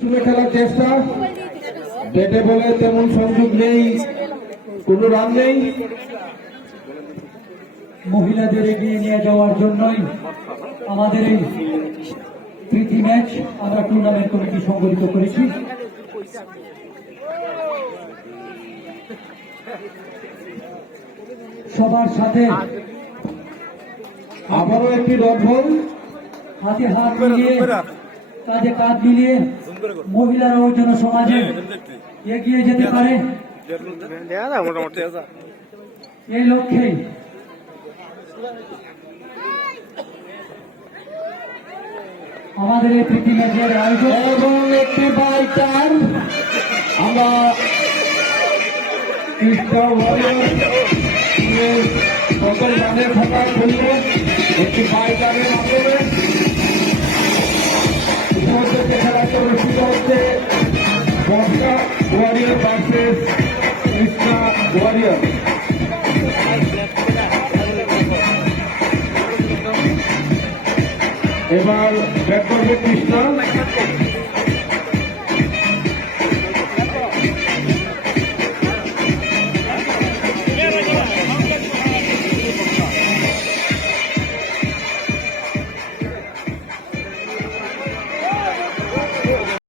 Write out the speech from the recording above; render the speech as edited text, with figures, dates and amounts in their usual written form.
খেলার চেষ্টা, ব্যাটে বলে তেমন সংযোগ নেই, কোনো রান নেই। মহিলাদের এগিয়ে নিয়ে যাওয়ার জন্যই আমাদের এই প্রীতি ম্যাচ আমরা টুর্নামেন্ট কমিটি সংগঠিত করেছি। সবার সাথে আবারও একটি ডট বল, হাতে হাত মিলিয়ে কাঁধে কাঁধ মিলিয়ে মহিলারাও যেন সমাজে এগিয়ে যেতে পারে এই লক্ষ্যেই আমাদের এই প্রীতি ম্যাচের আয়োজন। এবং একটি বাই চার আমরা সকল রানের খাতা খুললে একটি বাই চারের মাধ্যমে ইতিমধ্যে খেলাটি অনুষ্ঠিত হচ্ছে বর্ষা ওয়ারিয়র ভার্সেস কৃষ্ণা ওয়ারিয়র। এবার ব্যাট করবে কৃষ্ণা।